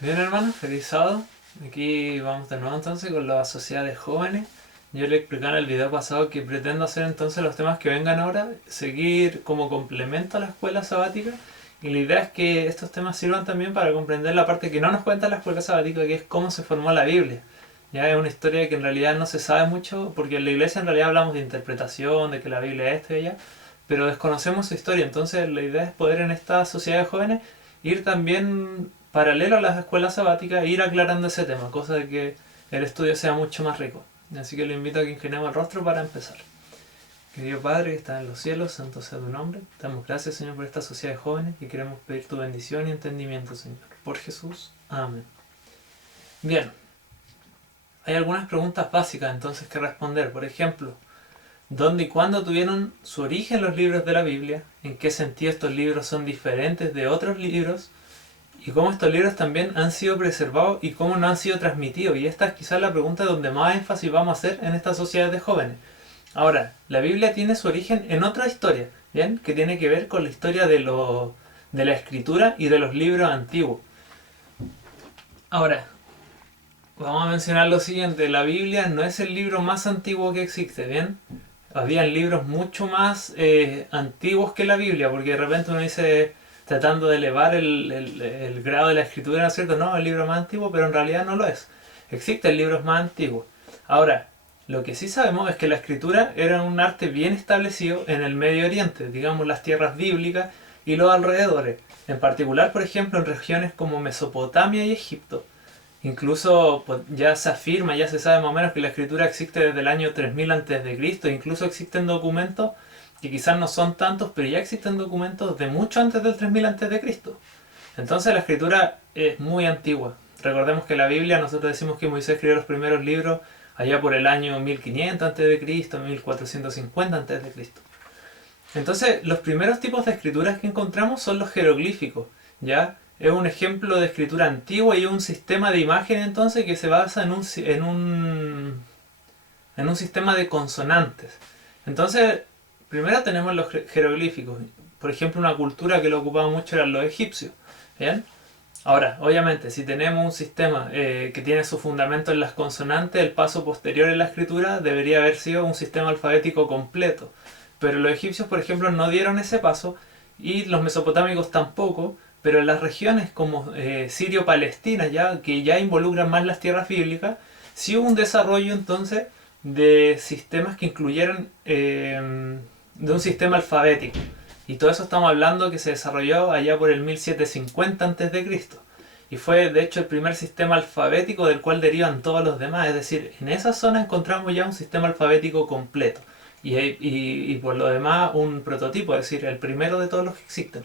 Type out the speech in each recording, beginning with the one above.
Bien, hermano, feliz sábado. Aquí vamos de nuevo entonces con la sociedad de jóvenes. Yo le explicaba en el video pasado que pretendo hacer entonces los temas que vengan ahora, seguir como complemento a la escuela sabática. Y la idea es que estos temas sirvan también para comprender la parte que no nos cuenta la escuela sabática, que es cómo se formó la Biblia. Ya es una historia que en realidad no se sabe mucho, porque en la iglesia en realidad hablamos de interpretación, de que la Biblia es esto y allá, pero desconocemos su historia. Entonces la idea es poder en esta sociedad de jóvenes ir también paralelo a las escuelas sabáticas e ir aclarando ese tema, cosa de que el estudio sea mucho más rico. Así que lo invito a que inclinemos el rostro para empezar. Querido Padre que estás en los cielos, santo sea tu nombre. Te damos gracias, Señor, por esta sociedad de jóvenes y queremos pedir tu bendición y entendimiento, Señor. Por Jesús. Amén. Bien, hay algunas preguntas básicas entonces que responder. Por ejemplo, ¿dónde y cuándo tuvieron su origen los libros de la Biblia? ¿En qué sentido estos libros son diferentes de otros libros? Y cómo estos libros también han sido preservados y cómo no han sido transmitidos. Y esta es quizás la pregunta donde más énfasis vamos a hacer en esta sociedad de jóvenes. Ahora, la Biblia tiene su origen en otra historia, ¿bien? Que tiene que ver con la historia de la escritura y de los libros antiguos. Ahora, vamos a mencionar lo siguiente. La Biblia no es el libro más antiguo que existe, ¿bien? Habían libros mucho más antiguos que la Biblia, porque de repente uno dice, tratando de elevar el grado de la escritura, ¿no es cierto? No, el libro más antiguo, pero en realidad no lo es. Existen libros más antiguos. Ahora, lo que sí sabemos es que la escritura era un arte bien establecido en el Medio Oriente, digamos las tierras bíblicas y los alrededores. En particular, por ejemplo, en regiones como Mesopotamia y Egipto. Incluso pues, ya se afirma, ya se sabe más o menos que la escritura existe desde el año 3000 a.C. Incluso existen documentos que quizás no son tantos, pero ya existen documentos de mucho antes del 3000 a.C. Entonces la escritura es muy antigua. Recordemos que la Biblia, nosotros decimos que Moisés escribió los primeros libros allá por el año 1500 a.C., 1450 a.C. Entonces, los primeros tipos de escrituras que encontramos son los jeroglíficos, ¿ya? Es un ejemplo de escritura antigua y un sistema de imagen entonces que se basa en un sistema de consonantes. Entonces, primero tenemos los jeroglíficos. Por ejemplo, una cultura que lo ocupaba mucho eran los egipcios, ¿bien? Ahora, obviamente, si tenemos un sistema que tiene su fundamento en las consonantes, el paso posterior en la escritura debería haber sido un sistema alfabético completo. Pero los egipcios, por ejemplo, no dieron ese paso y los mesopotámicos tampoco, pero en las regiones como Sirio-Palestina, ya, que ya involucran más las tierras bíblicas, sí hubo un desarrollo entonces de sistemas que incluyeran de un sistema alfabético. Y todo eso estamos hablando que se desarrolló allá por el 1750 a.C. Y fue de hecho el primer sistema alfabético del cual derivan todos los demás. Es decir, en esa zona encontramos ya un sistema alfabético completo. Y por lo demás un prototipo, es decir, el primero de todos los que existen.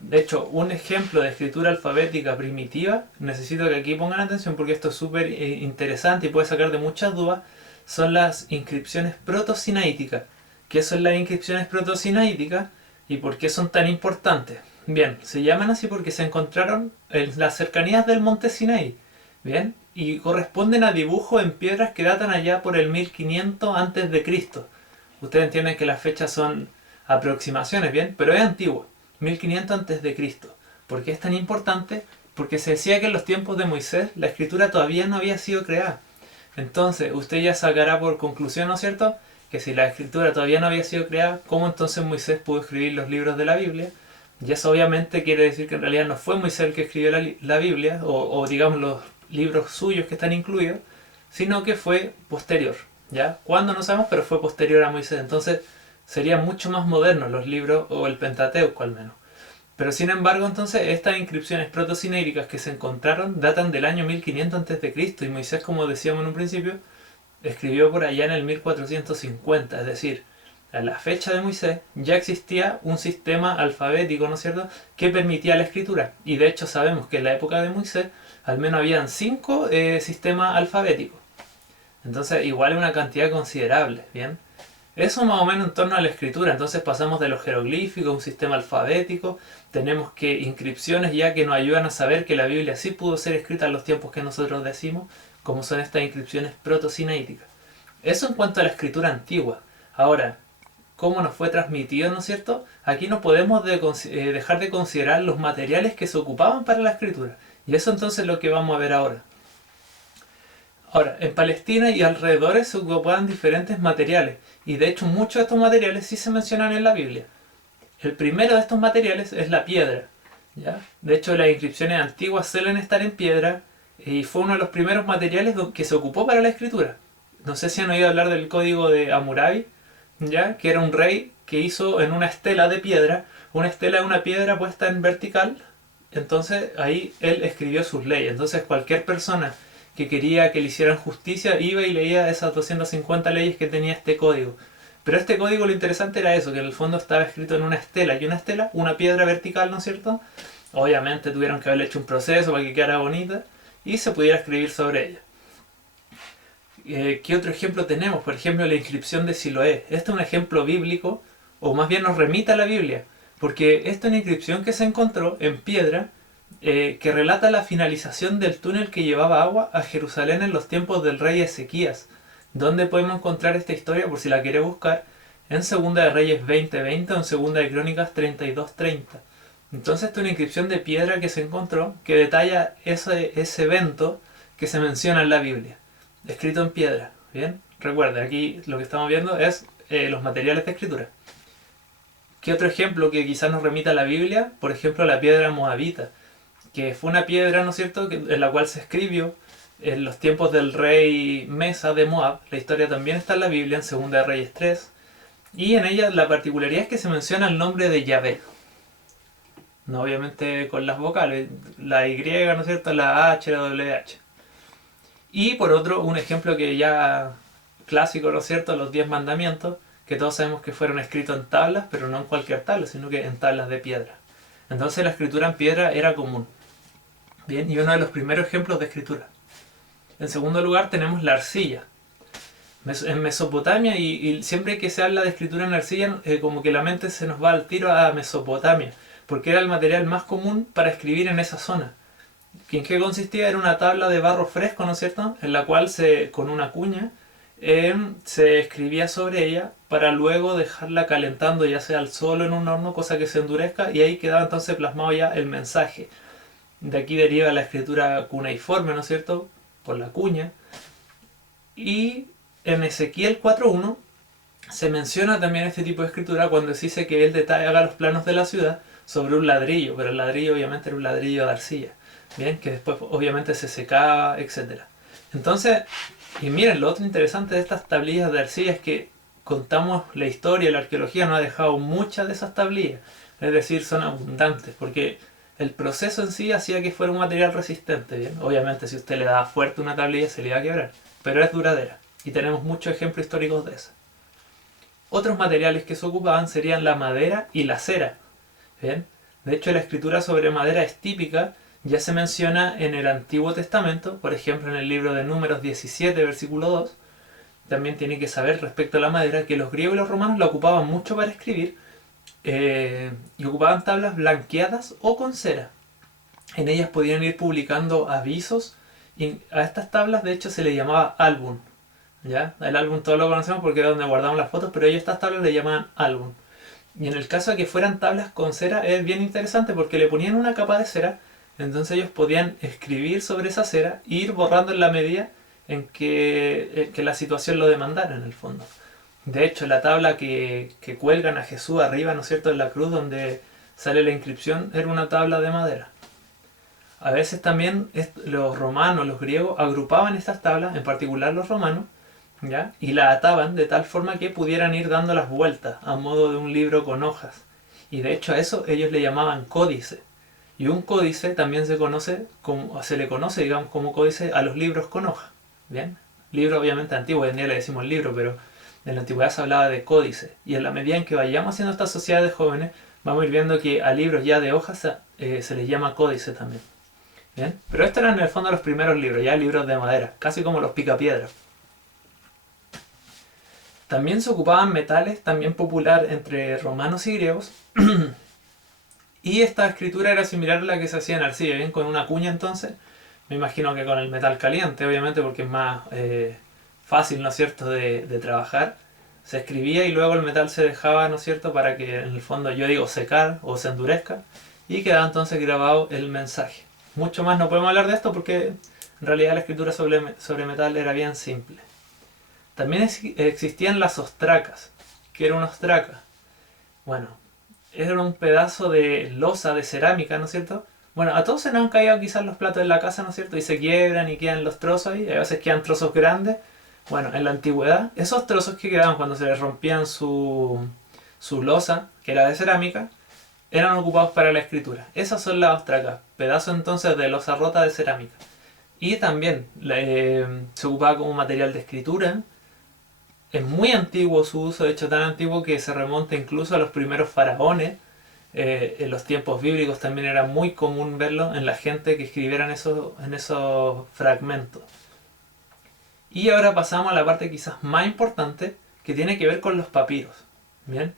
De hecho, un ejemplo de escritura alfabética primitiva, necesito que aquí pongan atención porque esto es súper interesante y puede sacar de muchas dudas, son las inscripciones protosinaíticas. ¿Qué son las inscripciones protosinaíticas y por qué son tan importantes? Bien, se llaman así porque se encontraron en las cercanías del monte Sinaí. Bien, y corresponden a dibujos en piedras que datan allá por el 1500 a.C. Ustedes entienden que las fechas son aproximaciones, bien, pero es antiguo, 1500 a.C. ¿Por qué es tan importante? Porque se decía que en los tiempos de Moisés la escritura todavía no había sido creada. Entonces, usted ya sacará por conclusión, ¿no es cierto?, que si la escritura todavía no había sido creada, ¿cómo entonces Moisés pudo escribir los libros de la Biblia? Y eso obviamente quiere decir que en realidad no fue Moisés el que escribió la Biblia, o digamos los libros suyos que están incluidos, sino que fue posterior. ¿Ya? ¿Cuándo? No sabemos, pero fue posterior a Moisés. Entonces serían mucho más modernos los libros, o el Pentateuco al menos. Pero sin embargo, entonces, estas inscripciones protosinaíricas que se encontraron datan del año 1500 a.C. y Moisés, como decíamos en un principio, escribió por allá en el 1450, es decir, a la fecha de Moisés ya existía un sistema alfabético, ¿no es cierto?, que permitía la escritura. Y de hecho sabemos que en la época de Moisés al menos habían 5 sistemas alfabéticos. Entonces igual es una cantidad considerable, ¿bien? Eso más o menos en torno a la escritura. Entonces pasamos de los jeroglíficos a un sistema alfabético. Tenemos que inscripciones ya que nos ayudan a saber que la Biblia sí pudo ser escrita en los tiempos que nosotros decimos, como son estas inscripciones protosinaíticas. Eso en cuanto a la escritura antigua. Ahora, ¿cómo nos fue transmitido, no es cierto? Aquí no podemos dejar de considerar los materiales que se ocupaban para la escritura. Y eso entonces es lo que vamos a ver ahora. Ahora, en Palestina y alrededores se ocupaban diferentes materiales, y de hecho muchos de estos materiales sí se mencionan en la Biblia. El primero de estos materiales es la piedra, ¿ya? De hecho, las inscripciones antiguas suelen estar en piedra y fue uno de los primeros materiales que se ocupó para la escritura. No sé si han oído hablar del código de Hammurabi, ¿ya? Que era un rey que hizo en una estela de piedra. Una estela es una piedra puesta en vertical. Entonces ahí él escribió sus leyes. Entonces cualquier persona que quería que le hicieran justicia iba y leía esas 250 leyes que tenía este código. Pero este código, lo interesante era eso, que en el fondo estaba escrito en una estela. Y una estela, una piedra vertical, ¿no es cierto? Obviamente tuvieron que haberle hecho un proceso para que quedara bonita y se pudiera escribir sobre ella. ¿Qué otro ejemplo tenemos? Por ejemplo, la inscripción de Siloé. Este es un ejemplo bíblico, o más bien nos remite a la Biblia, porque esta es una inscripción que se encontró en piedra que relata la finalización del túnel que llevaba agua a Jerusalén en los tiempos del rey Ezequías. ¿Dónde podemos encontrar esta historia? Por si la quiere buscar, en Segunda de Reyes 20:20 o en Segunda de Crónicas 32:30. Entonces esta es una inscripción de piedra que se encontró que detalla ese evento que se menciona en la Biblia, escrito en piedra. Bien, recuerda, aquí lo que estamos viendo es los materiales de escritura. ¿Qué otro ejemplo que quizás nos remita a la Biblia? Por ejemplo, la piedra moabita, que fue una piedra, ¿no es cierto?, en la cual se escribió en los tiempos del rey Mesa de Moab. La historia también está en la Biblia, en Segunda de Reyes 3. Y en ella la particularidad es que se menciona el nombre de Yahvé. No obviamente con las vocales, la Y, ¿no es cierto?, la H, la WH. Y por otro, un ejemplo que ya clásico, ¿no es cierto?, los 10 mandamientos, que todos sabemos que fueron escritos en tablas, pero no en cualquier tabla, sino que en tablas de piedra. Entonces la escritura en piedra era común. Bien, y uno de los primeros ejemplos de escritura. En segundo lugar tenemos la arcilla. En Mesopotamia, y siempre que se habla de escritura en arcilla, como que la mente se nos va al tiro a Mesopotamia, porque era el material más común para escribir en esa zona. ¿En qué consistía? Era una tabla de barro fresco, ¿no es cierto?, en la cual con una cuña se escribía sobre ella para luego dejarla calentando, ya sea al sol o en un horno, cosa que se endurezca, y ahí quedaba entonces plasmado ya el mensaje. De aquí deriva la escritura cuneiforme, ¿no es cierto?, por la cuña. Y en Ezequiel 4:1 se menciona también este tipo de escritura cuando se dice que él haga los planos de la ciudad sobre un ladrillo, pero el ladrillo obviamente era un ladrillo de arcilla, bien, que después obviamente se secaba, etc. Entonces, y miren, lo otro interesante de estas tablillas de arcilla es que contamos la historia, la arqueología nos ha dejado muchas de esas tablillas, es decir, son abundantes, porque el proceso en sí hacía que fuera un material resistente, bien. Obviamente si usted le daba fuerte una tablilla se le iba a quebrar, pero es duradera, y tenemos muchos ejemplos históricos de eso. Otros materiales que se ocupaban serían la madera y la cera. ¿Bien? De hecho, la escritura sobre madera es típica, ya se menciona en el Antiguo Testamento, por ejemplo en el libro de Números 17, versículo 2. También tiene que saber respecto a la madera que los griegos y los romanos la ocupaban mucho para escribir, y ocupaban tablas blanqueadas o con cera. En ellas podían ir publicando avisos, y a estas tablas de hecho se les llamaba álbum. ¿Ya? El álbum todos lo conocemos porque es donde guardamos las fotos, pero ellos estas tablas le llamaban álbum. Y en el caso de que fueran tablas con cera es bien interesante porque le ponían una capa de cera, entonces ellos podían escribir sobre esa cera e ir borrando en la medida en que la situación lo demandara en el fondo. De hecho, la tabla que cuelgan a Jesús arriba, ¿no es cierto?, en la cruz donde sale la inscripción, era una tabla de madera. A veces también los romanos, los griegos, agrupaban estas tablas, en particular los romanos, ¿ya?, y la ataban de tal forma que pudieran ir dando las vueltas a modo de un libro con hojas. Y de hecho a eso ellos le llamaban códice. Y un códice también se le conoce, digamos, como códice a los libros con hoja. ¿Bien? Libro obviamente antiguo, hoy en día le decimos libro, pero en la antigüedad se hablaba de códice. Y en la medida en que vayamos haciendo esta sociedad de jóvenes, vamos a ir viendo que a libros ya de hojas se les llama códice también. ¿Bien? Pero estos eran en el fondo los primeros libros, ya libros de madera, casi como los picapiedras. También se ocupaban metales, también popular entre romanos y griegos. Y esta escritura era similar a la que se hacía en arcilla, bien, con una cuña entonces. Me imagino que con el metal caliente, obviamente, porque es más fácil, ¿no es cierto?, de trabajar. Se escribía y luego el metal se dejaba, ¿no es cierto?, para que en el fondo, yo digo, secar o se endurezca. Y quedaba entonces grabado el mensaje. mucho más no podemos hablar de esto porque en realidad la escritura sobre metal era bien simple. También existían las ostracas. ¿Qué era una ostraca? Bueno, era un pedazo de losa, de cerámica, ¿no es cierto? Bueno, a todos se nos han caído quizás los platos en la casa, ¿no es cierto? Y se quiebran y quedan los trozos ahí, a veces quedan trozos grandes. Bueno, en la antigüedad, esos trozos que quedaban cuando se les rompían su losa, que era de cerámica, eran ocupados para la escritura. Esas son las ostracas, pedazos entonces de losa rota de cerámica. Y también se ocupaba como material de escritura. Es muy antiguo su uso, de hecho tan antiguo que se remonta incluso a los primeros faraones. En los tiempos bíblicos también era muy común verlo en la gente que escribieran en esos fragmentos. Y ahora pasamos a la parte quizás más importante, que tiene que ver con los papiros. Bien,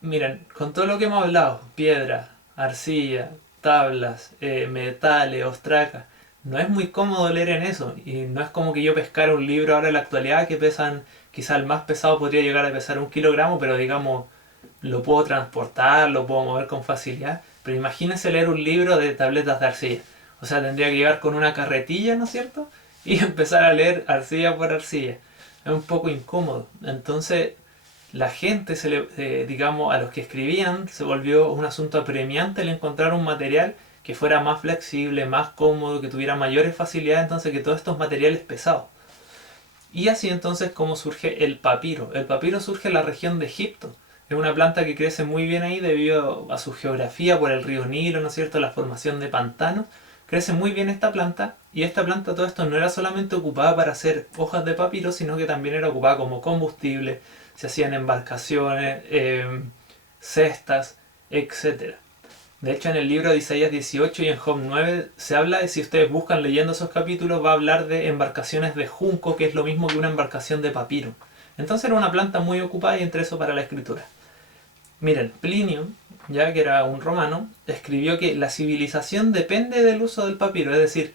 miren, con todo lo que hemos hablado, piedra, arcilla, tablas, metales, ostracas, no es muy cómodo leer en eso. Y no es como que yo pescara un libro ahora en la actualidad que pesan, quizás el más pesado podría llegar a pesar 1 kilogramo, pero digamos, lo puedo transportar, lo puedo mover con facilidad. Pero imagínense leer un libro de tabletas de arcilla. O sea, tendría que llegar con una carretilla, ¿no es cierto? Y empezar a leer arcilla por arcilla. Es un poco incómodo. Entonces, la gente, digamos, a los que escribían, se volvió un asunto apremiante el encontrar un material que fuera más flexible, más cómodo, que tuviera mayores facilidades, entonces que todos estos materiales pesados. Y así entonces como surge el papiro. El papiro surge en la región de Egipto. Es una planta que crece muy bien ahí debido a su geografía por el río Nilo, ¿no es cierto? La formación de pantanos. Crece muy bien esta planta, y esta planta, todo esto, no era solamente ocupada para hacer hojas de papiro, sino que también era ocupada como combustible. Se hacían embarcaciones, cestas, etc. De hecho, en el libro de Isaías 18 y en Job 9 se habla de, si ustedes buscan leyendo esos capítulos, va a hablar de embarcaciones de junco, que es lo mismo que una embarcación de papiro. Entonces era una planta muy ocupada y entre eso para la escritura. Miren, Plinio, ya que era un romano, escribió que la civilización depende del uso del papiro, es decir,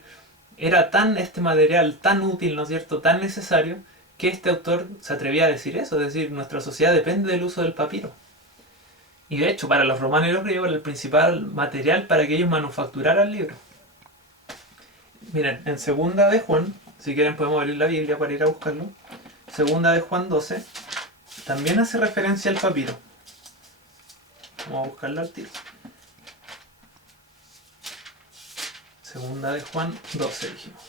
era tan este material tan útil, ¿no es cierto?, tan necesario, que este autor se atrevía a decir eso, es decir, nuestra sociedad depende del uso del papiro. Y de hecho, para los romanos y los griegos era el principal material para que ellos manufacturaran libros. Miren, en segunda de Juan, si quieren podemos abrir la Biblia para ir a buscarlo, segunda de Juan 12, también hace referencia al papiro. Vamos a buscarla al tiro. Segunda de Juan 12 dijimos.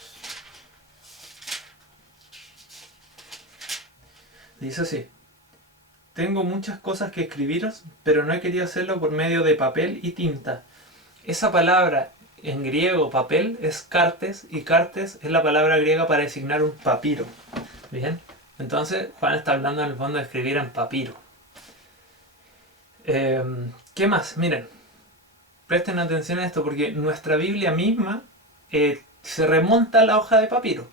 Dice así: tengo muchas cosas que escribiros, pero no he querido hacerlo por medio de papel y tinta. Esa palabra en griego, papel, es cartes, y cartes es la palabra griega para designar un papiro. Bien, entonces Juan está hablando en el fondo de escribir en papiro. ¿Qué más? Miren, presten atención a esto porque nuestra Biblia misma se remonta a la hoja de papiro.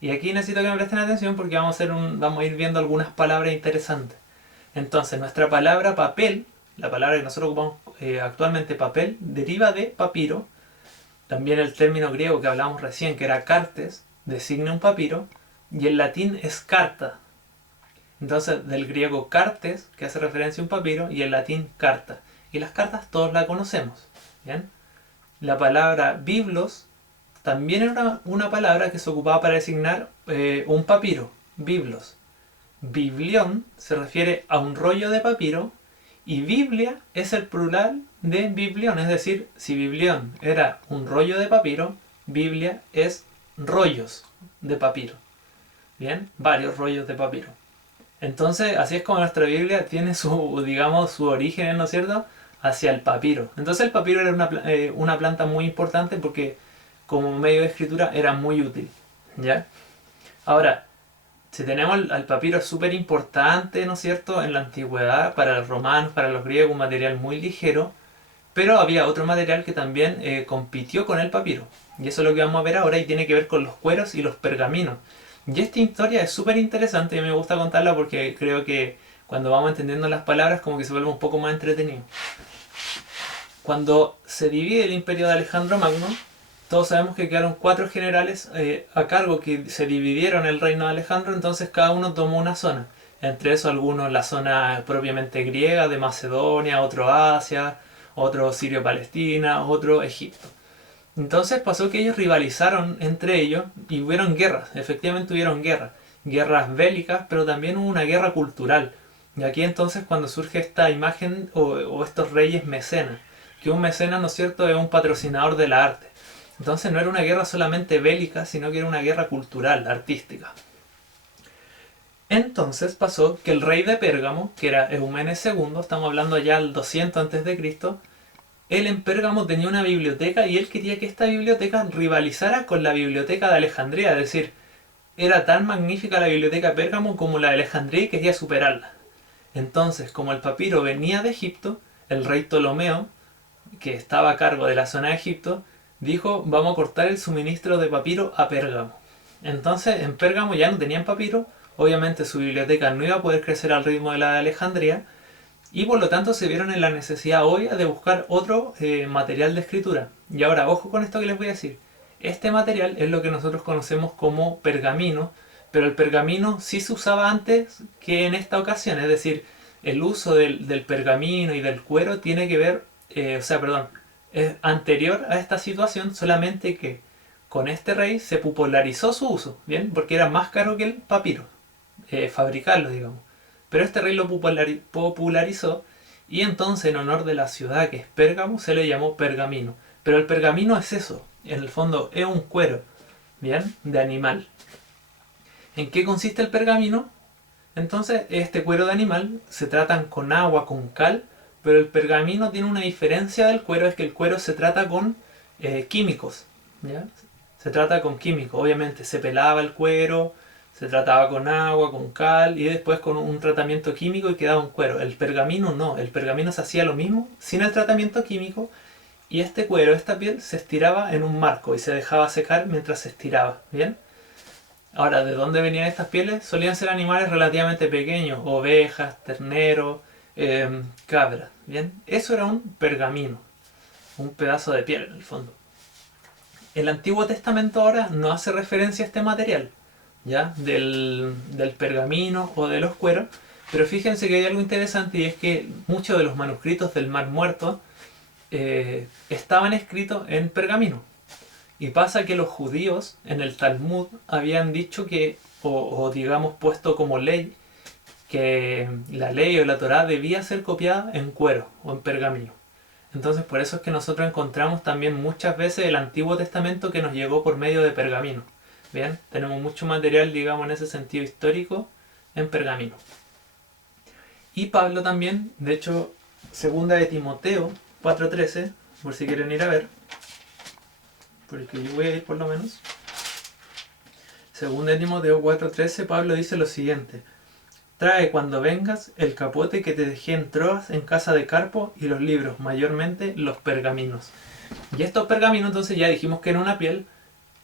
Y aquí necesito que me presten atención porque vamos a ir viendo algunas palabras interesantes. Entonces, nuestra palabra papel, la palabra que nosotros ocupamos actualmente, papel, deriva de papiro. También el término griego que hablábamos recién, que era cartes, designa un papiro. Y el latín es carta. Entonces, del griego cartes, que hace referencia a un papiro, y el latín carta. Y las cartas todos las conocemos. ¿Bien? La palabra biblos también era una palabra que se ocupaba para designar un papiro, biblos. Biblión se refiere a un rollo de papiro, y Biblia es el plural de biblión. Es decir, si biblión era un rollo de papiro, Biblia es rollos de papiro. Bien, varios rollos de papiro. Entonces, así es como nuestra Biblia tiene su origen, ¿no es cierto?, hacia el papiro. Entonces el papiro era una planta muy importante porque como medio de escritura era muy útil. ¿Ya? Ahora, si tenemos al papiro, es súper importante, ¿no es cierto?, en la antigüedad, para los romanos, para los griegos, un material muy ligero, pero había otro material que también compitió con el papiro. Y eso es lo que vamos a ver ahora, y tiene que ver con los cueros y los pergaminos. Y esta historia es súper interesante y me gusta contarla porque creo que cuando vamos entendiendo las palabras como que se vuelve un poco más entretenido. Cuando se divide el imperio de Alejandro Magno, todos sabemos que quedaron 4 generales a cargo que se dividieron el reino de Alejandro, entonces cada uno tomó una zona. Entre eso algunos la zona propiamente griega de Macedonia, otro Asia, otro Sirio-Palestina, otro Egipto. Entonces pasó que ellos rivalizaron entre ellos y hubieron guerras, efectivamente hubieron guerras, guerras bélicas, pero también hubo una guerra cultural. Y aquí entonces cuando surge esta imagen o estos reyes mecenas, que un mecenas, ¿no es cierto?, es un patrocinador de la arte. Entonces no era una guerra solamente bélica, sino que era una guerra cultural, artística. Entonces pasó que el rey de Pérgamo, que era Eumenes II, estamos hablando ya del 200 a.C., él en Pérgamo tenía una biblioteca y él quería que esta biblioteca rivalizara con la biblioteca de Alejandría, es decir, era tan magnífica la biblioteca de Pérgamo como la de Alejandría y quería superarla. Entonces, como el papiro venía de Egipto, el rey Ptolomeo, que estaba a cargo de la zona de Egipto, dijo, vamos a cortar el suministro de papiro a Pérgamo. Entonces, en Pérgamo ya no tenían papiro, obviamente su biblioteca no iba a poder crecer al ritmo de la de Alejandría, y por lo tanto se vieron en la necesidad hoy de buscar otro material de escritura. Y ahora, ojo con esto que les voy a decir. Este material es lo que nosotros conocemos como pergamino, pero el pergamino sí se usaba antes que en esta ocasión, es decir, el uso del pergamino y del cuero tiene que ver, es anterior a esta situación, solamente que con este rey se popularizó su uso, ¿bien? Porque era más caro que el papiro, fabricarlo, digamos. Pero este rey lo popularizó y entonces en honor de la ciudad que es Pérgamo se le llamó pergamino. Pero el pergamino es eso, en el fondo es un cuero, ¿bien? De animal. ¿En qué consiste el pergamino? Entonces este cuero de animal se tratan con agua, con cal, pero el pergamino tiene una diferencia del cuero, es que el cuero se trata con químicos, ¿ya? Se trata con químicos, obviamente se pelaba el cuero, se trataba con agua, con cal y después con un tratamiento químico y quedaba un cuero. El pergamino no, el pergamino se hacía lo mismo sin el tratamiento químico y este cuero, esta piel, se estiraba en un marco y se dejaba secar mientras se estiraba, ¿bien? Ahora, ¿de dónde venían estas pieles? Solían ser animales relativamente pequeños, ovejas, terneros, cabras, ¿bien? Eso era un pergamino, un pedazo de piel en el fondo. El Antiguo Testamento ahora no hace referencia a este material, ¿ya? Del pergamino o de los cueros, pero fíjense que hay algo interesante y es que muchos de los manuscritos del Mar Muerto estaban escritos en pergamino. Y pasa que los judíos en el Talmud habían dicho que, o digamos puesto como ley, que la ley o la Torá debía ser copiada en cuero o en pergamino. Entonces por eso es que nosotros encontramos también muchas veces el Antiguo Testamento que nos llegó por medio de pergamino. Bien, tenemos mucho material, digamos, en ese sentido histórico en pergamino. Y Pablo también, de hecho, segunda de Timoteo 4:13, por si quieren ir a ver, porque yo voy a ir por lo menos. Segunda de Timoteo 4:13, Pablo dice lo siguiente: trae cuando vengas el capote que te dejé en Troas en casa de Carpo y los libros, mayormente los pergaminos. Y estos pergaminos entonces ya dijimos que era una piel,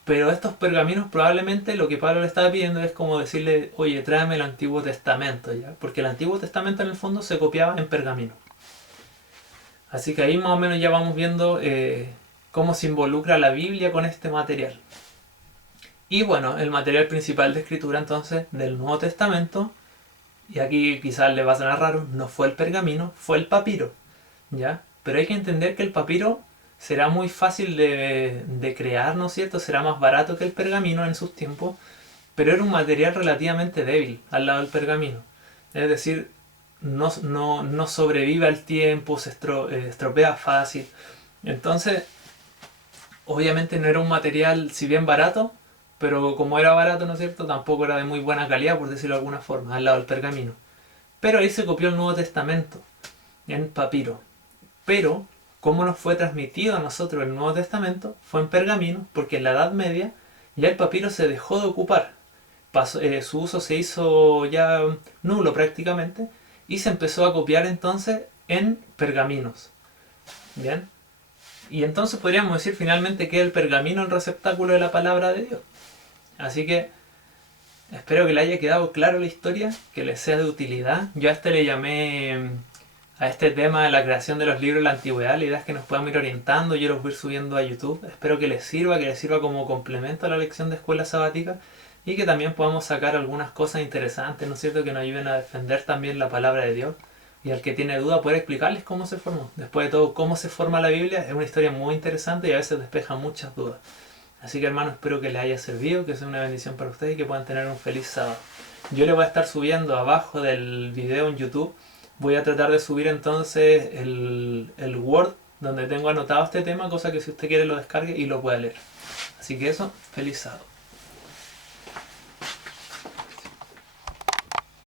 pero estos pergaminos probablemente lo que Pablo le estaba pidiendo es como decirle, oye, tráeme el Antiguo Testamento, ¿ya? Porque el Antiguo Testamento en el fondo se copiaba en pergamino. Así que ahí más o menos ya vamos viendo cómo se involucra la Biblia con este material. Y bueno, el material principal de escritura entonces del Nuevo Testamento, y aquí quizás le va a sonar raro, no fue el pergamino, fue el papiro, ¿ya? Pero hay que entender que el papiro será muy fácil de crear, ¿no es cierto? Será más barato que el pergamino en sus tiempos, pero era un material relativamente débil al lado del pergamino. Es decir, no sobrevive al tiempo, se estropea fácil. Entonces, obviamente no era un material, si bien barato, pero como era barato, ¿no es cierto?, tampoco era de muy buena calidad, por decirlo de alguna forma, al lado del pergamino. Pero ahí se copió el Nuevo Testamento, en papiro. Pero, ¿cómo nos fue transmitido a nosotros el Nuevo Testamento? Fue en pergamino, porque en la Edad Media ya el papiro se dejó de ocupar. Su uso se hizo ya nulo prácticamente, y se empezó a copiar entonces en pergaminos. ¿Bien? Y entonces podríamos decir finalmente que el pergamino es el receptáculo de la palabra de Dios. Así que espero que le haya quedado claro la historia, que le sea de utilidad. Yo a este le llamé, a este tema de la creación de los libros de la antigüedad, la idea es que nos podamos ir orientando, yo los voy a ir subiendo a YouTube. Espero que les sirva como complemento a la lección de escuela sabática y que también podamos sacar algunas cosas interesantes, ¿no es cierto?, que nos ayuden a defender también la palabra de Dios. y al que tiene duda poder explicarles cómo se formó. Después de todo, cómo se forma la Biblia es una historia muy interesante y a veces despeja muchas dudas. Así que hermanos, espero que les haya servido, que sea una bendición para ustedes y que puedan tener un feliz sábado. Yo les voy a estar subiendo abajo del video en YouTube, voy a tratar de subir entonces el Word donde tengo anotado este tema, cosa que si usted quiere lo descargue y lo pueda leer. Así que eso, feliz sábado.